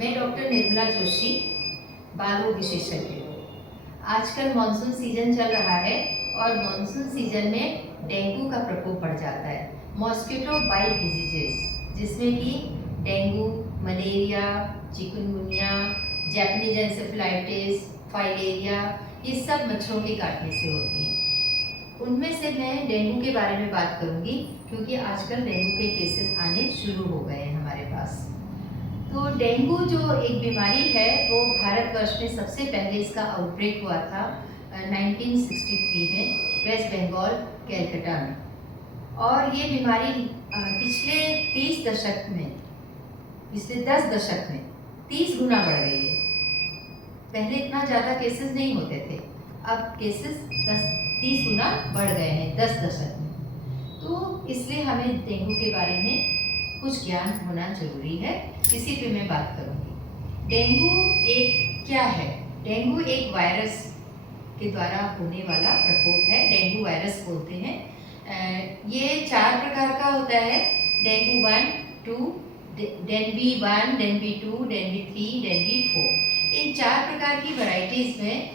मैं डॉक्टर निर्मला जोशी, बाल रोग विशेषज्ञ हूँ। आजकल मानसून सीजन चल रहा है और मानसून सीजन में डेंगू का प्रकोप बढ़ जाता है। मॉस्किटो बाइट डिजीजेस जिसमें कि dengue, malaria, chikungunya, Japanese encephalitis, filaria, ये सब मच्छरों के काटने से होती हैं। उनमें से मैं डेंगू के बारे में बात करूंगी क्योंकि आजकल डेंगू के केसेस आने शुरू हो गए हैं हमारे पास। तो डेंगू जो एक बीमारी है वो भारतवर्ष में सबसे पहले इसका आउटब्रेक हुआ था 1963 में वेस्ट बंगाल, कैलकाटा में। और ये बीमारी पिछले 10 दशक में 30 गुना बढ़ गई है। पहले इतना ज़्यादा केसेस नहीं होते थे, अब केसेस 30 गुना बढ़ गए हैं 10 दशक में। तो इसलिए हमें डेंगू के बारे में कुछ ज्ञान होना जरूरी है, इसी पे मैं बात करूंगी। डेंगू एक क्या है? डेंगू एक वायरस के द्वारा होने वाला प्रकोप है, डेंगू वायरस बोलते हैं। ये 4 प्रकार का होता है, डेंगू 1, 2, डेंबी 1, डेंबी 2, डेंबी 3, डेंबी 4। इन 4 प्रकार की वैरायटीज में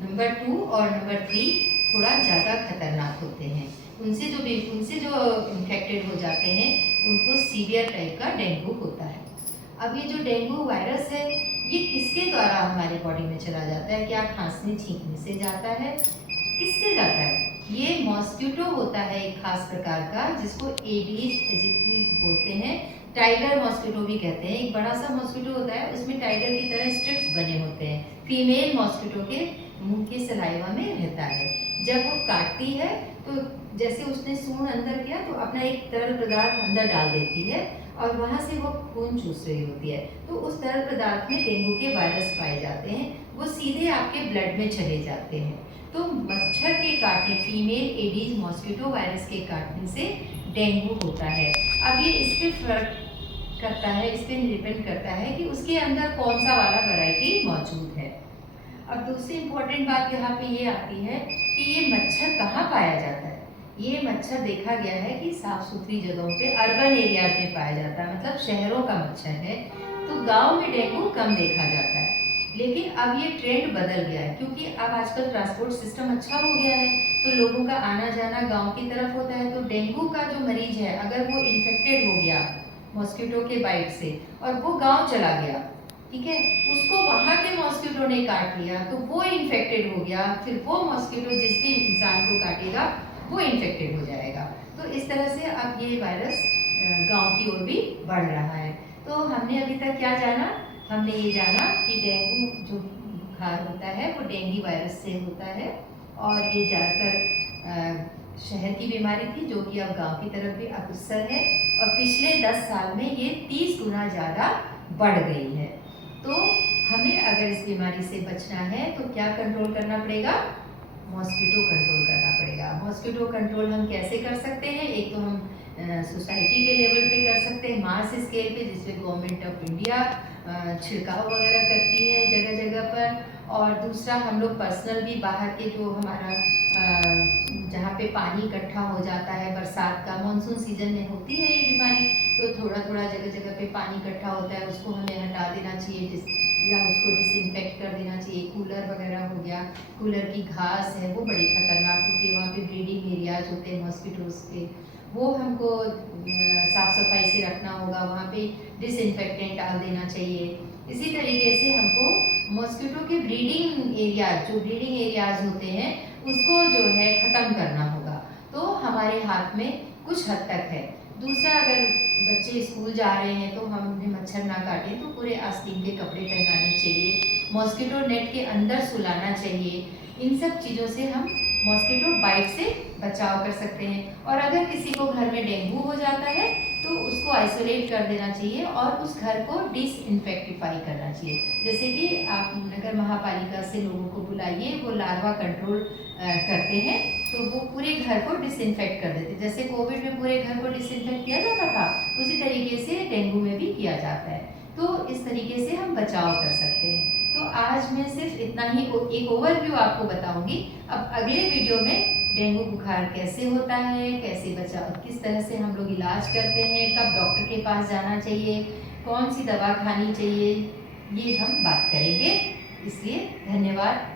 नंबर 2 और नंबर 3 थोड़ा ज़्यादा खतरनाक होते हैं। उनसे जो इन्फेक्टेड हो जाते हैं उनको सीवियर टाइप का डेंगू होता है। अब ये जो डेंगू वायरस है ये किसके द्वारा हमारे बॉडी में चला जाता है? क्या खांसने छींकने से जाता है? किससे जाता है? ये मॉस्किटो होता है एक खास प्रकार का जिसको एडीज एजिप्टी बोलते हैं, टाइगर मॉस्किटो भी कहते हैं। एक बड़ा सा मॉस्किटो होता है, उसमें टाइगर की तरह स्ट्रिप्स बने होते हैं। फीमेल मॉस्किटो के मुंह के सलाइवा में रहता है। जब वो काटती है तो जैसे उसने सूंड अंदर किया तो अपना एक तरल पदार्थ अंदर डाल देती है और वहां से वो खून चूस रही होती है। तो उस तरल पदार्थ में डेंगू के वायरस पाए जाते हैं, वो सीधे आपके ब्लड में चले जाते हैं। तो मच्छर के काटने, फीमेल एडीज मॉस्किटो वायरस के काटने से डेंगू होता है। अब ये इस पे फर्क करता है, इस पे डिपेंड करता है कि उसके अंदर कौन सा वाला वैरायटी मौजूद है। अब दूसरी इम्पोर्टेंट बात यहाँ पे ये आती है कि ये मच्छर कहाँ पाया जाता है। ये मच्छर देखा गया है कि साफ सुथरी जगहों पे, अर्बन एरियाज में पाया जाता है, मतलब शहरों का मच्छर है। तो गांव में डेंगू कम देखा जाता है। लेकिन अब ये ट्रेंड बदल गया है क्योंकि अब आजकल ट्रांसपोर्ट सिस्टम अच्छा हो गया है, तो लोगों का आना जाना गाँव की तरफ होता है। तो डेंगू का जो मरीज है अगर वो इन्फेक्टेड हो गया मॉस्किटो के बाइट से और वो गाँव चला गया, ठीक है, उसको वहाँ के मॉस्किटो ने काट लिया तो वो इन्फेक्टेड हो गया, फिर वो मॉस्किटो जिस भी इंसान को काटेगा वो इन्फेक्टेड हो जाएगा। तो इस तरह से अब ये वायरस गांव की ओर भी बढ़ रहा है। तो हमने अभी तक क्या जाना? हमने ये जाना कि डेंगू जो बुखार होता है वो डेंगू वायरस से होता है और ये ज़्यादातर शहर की बीमारी थी जो कि अब गांव की तरफ भी अग्रसर है और पिछले 10 साल में ये 30 गुना ज़्यादा बढ़ गई है। तो हमें अगर इस बीमारी से बचना है तो क्या कंट्रोल करना पड़ेगा? मॉस्किटो कंट्रोल करना पड़ेगा। मॉस्किटो कंट्रोल हम कैसे कर सकते हैं? एक तो हम सोसाइटी के लेवल पे कर सकते हैं, मास स्केल पे, जिसमें गवर्नमेंट ऑफ इंडिया छिड़काव वगैरह करती है जगह जगह पर। और दूसरा हम लोग पर्सनल भी बाहर के जो हमारा जहाँ पे पानी इकट्ठा हो जाता है, बरसात का मानसून सीजन में होती है ये बीमारी, तो थोड़ा थोड़ा जगह जगह पे पानी इकट्ठा होता है, उसको हमें हटा देना चाहिए या उसको डिसइंफेक्ट कर देना चाहिए। कूलर वगैरह हो गया, कूलर की घास है वो बड़ी खतरनाक होती है, वहाँ पे ब्रीडिंग एरियाज होते हैं मॉस्किटोज के, वो हमको साफ सफाई से रखना होगा, वहाँ पे डिसइंफेक्टेंट डाल देना चाहिए। इसी तरीके से हमको मॉस्किटो के ब्रीडिंग एरियाज होते हैं उसको जो है ख़त्म करना होगा। तो हमारे हाथ में कुछ हद तक है। दूसरा, अगर बच्चे स्कूल जा रहे हैं तो हम उन्हें मच्छर ना काटें तो पूरे आस्तीन के कपड़े पहनाने चाहिए, मॉस्किटो नेट के अंदर सुलाना चाहिए। इन सब चीज़ों से हम मॉस्किटो बाइट से बचाव कर सकते हैं। और अगर किसी को घर में डेंगू हो जाता है तो उसको आइसोलेट कर देना चाहिए और उस घर को डिसइंफेक्टिफाई करना चाहिए। जैसे कि आप नगर महापालिका से लोगों को बुलाइए, वो लार्वा कंट्रोल करते हैं, तो वो पूरे घर को डिसइंफेक्ट कर देते हैं। जैसे कोविड में पूरे घर को डिसइंफेक्ट किया जाता था, उसी तरीके से डेंगू में भी किया जाता है। तो इस तरीके से हम बचाव कर सकते हैं। तो आज मैं सिर्फ इतना ही एक ओवरव्यू आपको बताऊंगी। अब अगले वीडियो में डेंगू बुखार कैसे होता है, कैसे बचाव, किस तरह से हम लोग इलाज करते हैं, कब डॉक्टर के पास जाना चाहिए, कौन सी दवा खानी चाहिए ये हम बात करेंगे। इसलिए धन्यवाद।